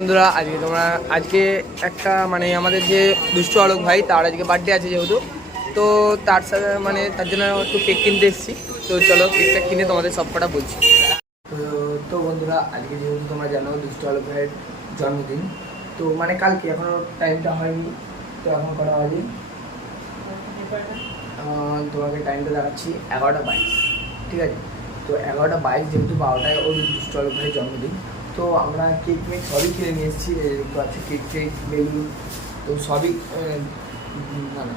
বন্ধুরা আজকে একটা মানে আমাদের যে দুষ্টু আলোক ভাই তার আজকে বার্থডে আছে যেহেতু, তো তার সাথে মানে তার জন্য একটু কেক কিনতে এসেছি। তো চলো কেকটা কিনে তোমাদের সব কটা বলছি। তো বন্ধুরা আজকে যেহেতু তোমরা জানো দুষ্টু আলোক ভাইয়ের জন্মদিন, তো মানে কালকে এখনো টাইমটা হয়নি। তো এখন কটা বাজে তোমাকে টাইমটা দেখাচ্ছি 11:22, ঠিক আছে? তো 11:22 যেহেতু 12টায় ওই দুষ্টু আলোক ভাইয়ের জন্মদিন, তো আমরা কেক মেক সবই কিনে নিয়ে এসেছি। দেখতে পাচ্ছি কেক টেক বেলুন তো সবই মানে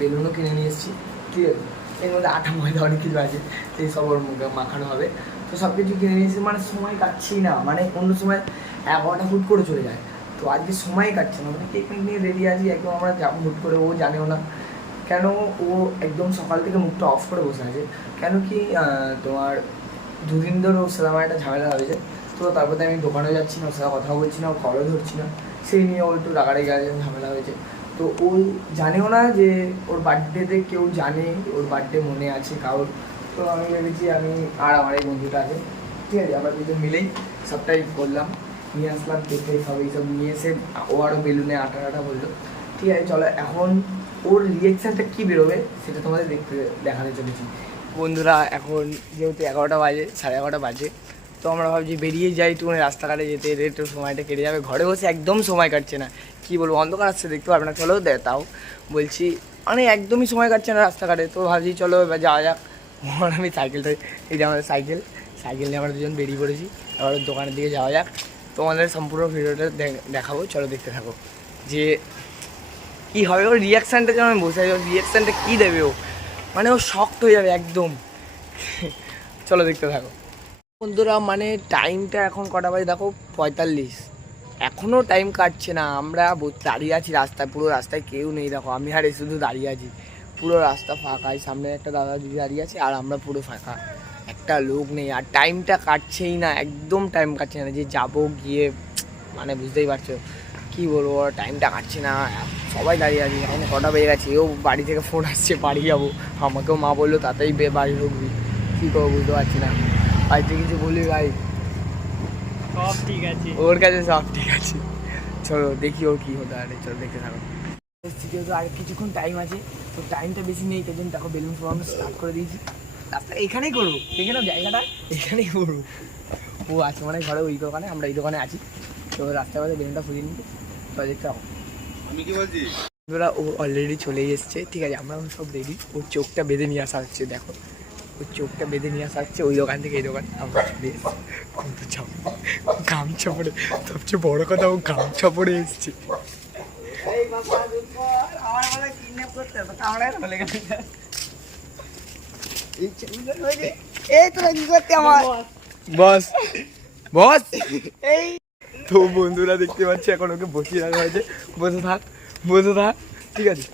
বেলুনও কিনে নিয়ে এসেছি, ঠিক আছে? এর মধ্যে আটা ময়দা অনেক কিছু আছে, সেই সব ওর মুখে মাখানো হবে। তো সব কিছু কিনে নিয়ে এসেছি, মানে সময় কাটছি না, মানে অন্য সময় 11টা হুট করে চলে যায়, তো আজকে সময় কাটছে না। মানে কেক মেক নিয়ে রেডি আছি একদম, আমরা যাবো হুট করে, ও জানেও না কেন। ও একদম সকাল থেকে মুখটা অফ করে বসে আছে, কেন কি তোমার দুদিন ধরে ওর সাথে আমার একটা ঝামেলা হয়েছে। তো তারপরে আমি দোকানে যাচ্ছি না, ওর সাথে কথা বলছি না, ও কলও ধরছি না, সেই নিয়ে ও একটু রাগারেগি আছে, ঝামেলা হয়েছে। তো ও জানেও না যে ওর বার্থডেতে কেউ জানে ওর বার্থডে মনে আছে কারোর। তো আমি ভেবেছি আমি আর আমার এই বন্ধুটা আছে, ঠিক আছে, আমরা দুজন মিলেই সবটাই করলাম, নিয়ে আসলাম কেক টেক সব এইসব নিয়ে এসে। ও আরও বেলুনে আটা বললো, ঠিক আছে চলো এখন ওর রিয়েকশানটা কী বেরোবে সেটা তোমাদের দেখাতে চলেছি। বন্ধুরা এখন যেহেতু 11টা বাজে, 11:30 বাজে, তো আমরা ভাবছি বেরিয়ে যাই, একটু রাস্তাঘাটে যেতে যেতে একটু সময়টা কেটে যাবে। ঘরে বসে একদম সময় কাটছে না, কী বলবো, অন্ধকার আসছে দেখতে পারবে না, চলো তাও বলছি মানে একদমই সময় কাটছে না রাস্তাঘাটে। তো ভাবছি চলো এবার যাওয়া যাক। আমি সাইকেলটা, এই যে আমাদের সাইকেল নিয়ে আমরা দুজন বেরিয়ে পড়েছি, এবার দোকানের দিকে যাওয়া যাক। তোমাদের সম্পূর্ণ ভিডিওটা দেখাবো, চলো দেখতে থাকো যে কী হবে ওর রিয়াকশানটা। যেন আমি বসে আছি, ওর রিয়াকশানটা কী দেবে ও, মানে ও শক্ত হয়ে যাবে একদম। চলো দেখতে থাকো বন্ধুরা। মানে টাইমটা এখন কটা বাজে দেখো, 45, এখনও টাইম কাটছে না। আমরা দাঁড়িয়ে আছি রাস্তায়, পুরো রাস্তায় কেউ নেই, দেখো আমি আর শুধু দাঁড়িয়ে আছি, পুরো রাস্তা ফাঁকা। সামনে একটা দাদা দিদি দাঁড়িয়ে আছে আর আমরা পুরো ফাঁকা, একটা লোক নেই। আর টাইমটা কাটছেই না, একদম টাইম কাটছে না যে যাবো গিয়ে, মানে বুঝতেই পারছো কী বলবো, টাইমটা কাটছে না। সবাই দাঁড়িয়ে আছি, এখন কটা বেজে গেছে, ও বাড়ি থেকে ফোন আসছে বাড়ি যাবো, আমাকেও মা বললো তাতেই বাড়ি ঢুকবি, কী করবো বুঝতে পারছি না। বাড়িতে কিছু বলি ভাই, সব ঠিক আছে, ওর কাছে সব ঠিক আছে। চলো দেখি ওর কী হতে পারে, চলো দেখতে থাকো। যেহেতু আর কিছুক্ষণ টাইম আছে, তো টাইমটা বেশি নেই, তাই জন্য দেখো বেলুন ফোরানো স্টার্ট করে দিয়েছি। রাস্তা এখানেই করবো, এখানেও জায়গাটা এখানেই করবো। ও আছে মানে ঘরে ওই দোকানে, আমরা এই দোকানে আছি, তো রাস্তার মধ্যে বেলুনটা ফুরিয়ে নিতে। তো দেখতে থাকো। আমি কি বলছি, ওরা ও অলরেডি চলেই এসছে, ঠিক আছে, আমরা সব রেডি। ওর চোখটা বেঁধে নিয়ে আসা হচ্ছে, দেখো ওর চোখটা বেঁধে নিয়ে আসা হচ্ছে ওই দোকান থেকে এই দোকান। আমরা চলে এসছি, কত চাপ, গামছা পরে, সবচেয়ে বড় কথা ও গামছা পরে এসছে। বস বস এই তো বন্ধুরা দেখতে পাচ্ছি এখন ওকে বসিয়ে রাখা হয়েছে, বসে থাক ঠিক আছে।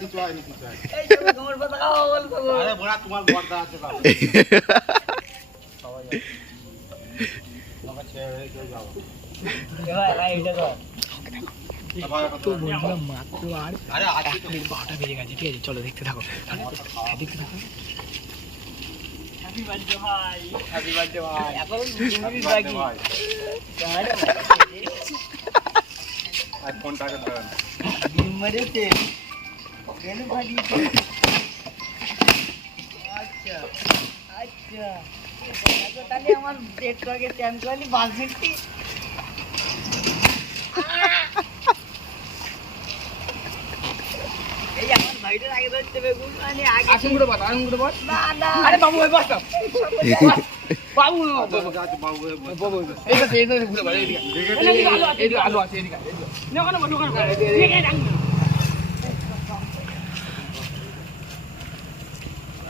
কিছু হয়নি, তোমার বর্দা আছে তো বন্ধুরা মাত্র আর 12টা বেজে গেছে, ঠিক আছে, চলো দেখতে থাকো, দেখতে থাকো। হ্যাপি বার্থডে ভাই, হ্যাপি বার্থডে ভাই। এখন 2 মিনিট বাকি। আর ফোনটাকে ধরেন মেরেছে কেন ফাটিয়েছে? আচ্ছা আচ্ছা, তাহলে আমার একটু আগে চ্যান করলি বালসেটটি। এই আমার ভাইটার আগে ধরতে বেগুন, মানে আগে আসুন করে বল, আসুন করে বল। না না, আরে বাবু ওই বস বাবু বাবু এই তো ঘুরে বল, এইদিকে আলু আছে, এদিকে না ওখানে বসো, ওখানে ঠিক আছে রাখুন।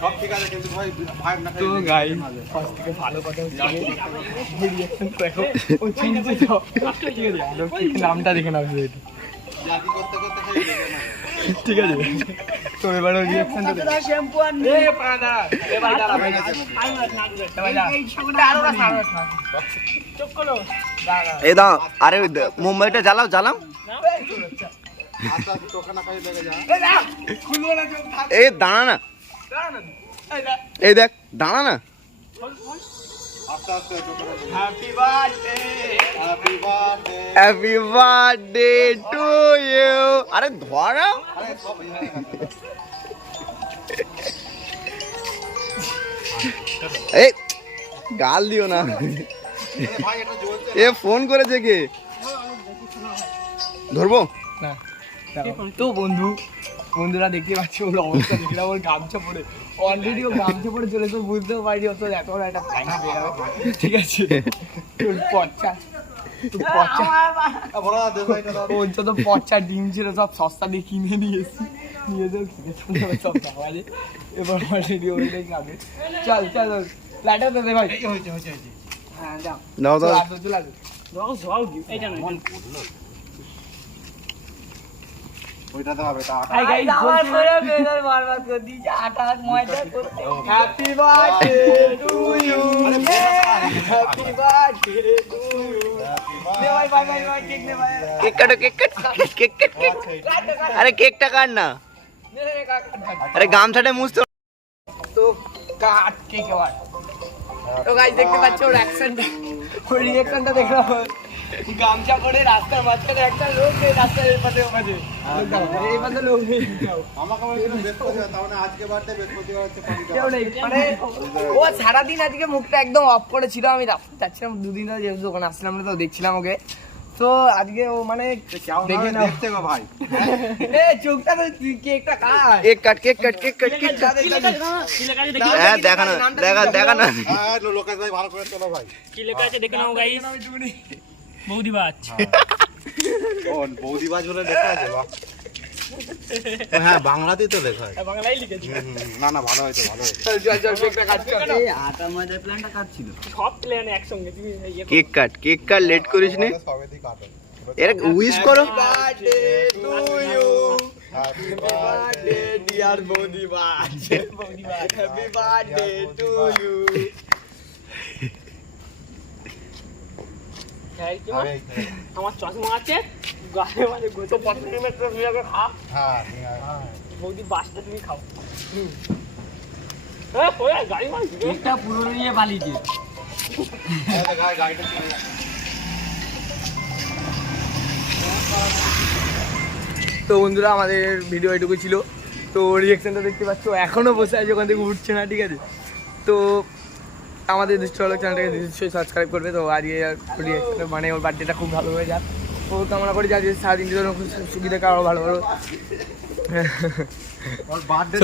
সব ঠিক আছে, কিন্তু ভাই ভাই না তো গাই ফার্স্ট থেকে ভালো কথা হচ্ছে রিঅ্যাকশন দেখো, ও চিনছে তো, ঠিক আছে, আলো কি নামটা দেখে নাও শুধু, জাতি করতে করতে খেয়ে গেছে না। ঠিক আছে। তো এবারে রিঅ্যাকশনটা দেখো। শ্যাম্পু আর এ পাদা এ ভাই দাঁড়া ভাই, আই মাছ না দিবে ভাই যা এই সবটা আরো না চোখ করো দাঁড়া এই দাও, আরে মুম্বাইটা জ্বালাও না আস্তে আস্তে চোখে না খাই লেগে যা। এই না, খুলবো না চোখ, থাক। এ দাঁড়া না, দাঁড়া না, এই দেখ। এই দেখ দাঁড়া না। আস্তে আস্তে চোখে না লেগে যা। Happy birthday, Happy birthday. Happy birthday to you. আরে ধরা, আরে সব ইয়ে হয়ে গেছে। এই গাল দিও না। আরে ভাই এটা জ্বলছে এ ফোন করেছে কে? ধরবো? না, তো বন্ধুরা দেখতে পাচ্ছি ওর অবস্থা দেখে ওর গামছা পরে অলরেডি ও গামছা পরে চলে তো বুঝতেও পারিনি অত এত বড় একটা প্ল্যান পেয়ে যাবে, ঠিক আছে? তোর পচা বড় দে ভাইটা দাও। ওর যত পচা ডিম ছিল সব সস্তা দিয়ে কিনে নিয়ে এসেছি, নিয়ে যাও কিনে চলে সব খাওয়ারে, এবার অলরেডি ওইটাই খাবে। চল চল প্ল্যাটার দে ভাই। হয়েছে হ্যাঁ যাও দাও দাও। চলে আসো। ওইটাতে হবে তা আটা। আমার পুরো বেজার বরবাদ করে দিয়েছে, আটা আর ময়দা করতে। Happy birthday to you, happy birthday to you. নে ভাই ভাই ভাই ভাই কেক নে ভাই। কেক কাটো, cake cut, cake cut, cake. আরে কেকটা কাট না, নে নে কাট কাট। আরে গামছাটা মুছতে। তো কাট কেক আবার। তো গাইস দেখতে পাচ্ছ ওর অ্যাকশনটা, ওর রিঅ্যাকশনটা দেখো। গামছা পরে রাস্তার মাঝখানে একটা লোক নেই, রাস্তার এই পাশে ও পাশে। এই পাশে লোক নেই। আমাকে বলেছিল বৃহস্পতিবার, তার মানে আজকে বার্থডে, বৃহস্পতিবার হচ্ছে পার্টি কেউ নেই। মানে ও সারাদিন আজকে মুখটা একদম অফ করেছিল, আমি যাচ্ছিলাম দুদিন ধরে যেহেতু দোকানে আসছিলাম না, তো দেখছিলাম ওকে। তো আজকে ও মানে দেখে না, দেখতে গো ভাই। এ চোখটা তো কেকটা cut. Cake cut, cake cut, cake cut, cake cut. হ্যাঁ দেখা না, দেখা না। হ্যাঁ লোকেশ ভাই ভালো করে চলো ভাই। কি লেখা আছে দেখে নাও গাইস। বৌদিবাজ। কোন বৌদিবাজ বলে লেখা আছে বাহ। হ্যাঁ বাংলাতেই তো লেখা আছে। বাংলায় লিখেছি। না না ভালো হয়েছে ভালো হয়েছে। চল চল চল কেকটা কাট চল। সব প্ল্যান একসঙ্গে তুমি ইয়ে করো। Cake cut, cake cut, late করিস নি। সবেতেই কাটো। এর উইশ করো। Birthday to you, happy happy birthday dear বৌদিবাজ, হ্যাপি বার্থডে টু ইউ। এই কি মা? আমার চশমা আছে গায়ে মানে গোটা 15 মিনিট মিলাবে খা। হ্যাঁ বৌদি বাসটা তুমি খাও। হ্যাঁ ওই গাড়ি মার দিবে। একটা পুরো নিয়ে পালিয়েছে। গাড়িটা চলে যাচ্ছে। তো বন্ধুরা আমাদের ভিডিও এটুকু ছিল। তো রিয়াকশনটা দেখতে পাচ্ছ, এখনো বসে আছে, ওখান থেকে উঠছে না, ঠিক আছে? তো আমাদের দুষ্টলোক চ্যানেলটাকে নিশ্চয়ই সাবস্ক্রাইব করবে। তো আজকে রিয়াকশন মানে ওর বার্থডেটা খুব ভালো হয়ে যাক, ও কামনা করি যে আজকে সারাদিন জন্য খুব সুবিধা আরও ভালো ভালো। ওর বার্থডে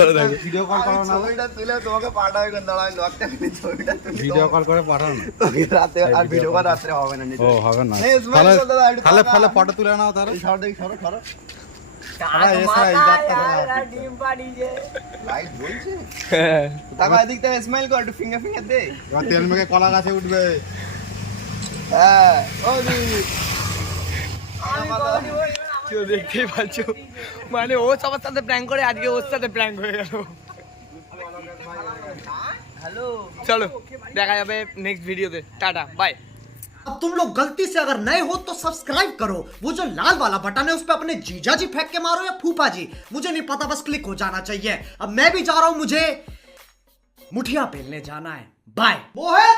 ভিডিও কল করো না। ছবিটা তুলে তোমাকে পাঠাবে, কোন দাঁড়ায় লকটা ছবিটা তুলে ভিডিও কল করে পাঠাও না। তোকে রাতে, আর ভিডিও কল রাতে হবে না। ও হবে না। এই স্মাইল তাহলে করো দাদা, একটু তাহলে দাদা। ফলে ফটো তুলে নাও তাহলে। এই সরো দেখি, সরো সরো। ডিম পাড়িয়েছে। লাইট জ্বলছে। তারপর এদিক থেকে স্মাইল কর, একটু ফিঙ্গার ফিঙ্গার দে। এবার তেল মেখে কলা গাছে উঠবে। হ্যাঁ ও দিদি। কেউ দেখতেই পাচ্ছ, মানে ও সবার সাথে প্র্যাঙ্ক করে, আজকে ওর সাথে প্র্যাঙ্ক হয়ে গেল। হ্যালো, চলো দেখা যাবে নেক্সট ভিডিওতে। Tata bye. अब तुम लोग गलती से अगर नए हो तो सब्सक्राइब करो, वो जो लाल वाला बटन है उस पर अपने जीजा जी फेंक के मारो या फूफा जी, मुझे नहीं पता, बस क्लिक हो जाना चाहिए। अब मैं भी जा रहा हूं, मुझे मुठिया बेलने जाना है। बाय। वो है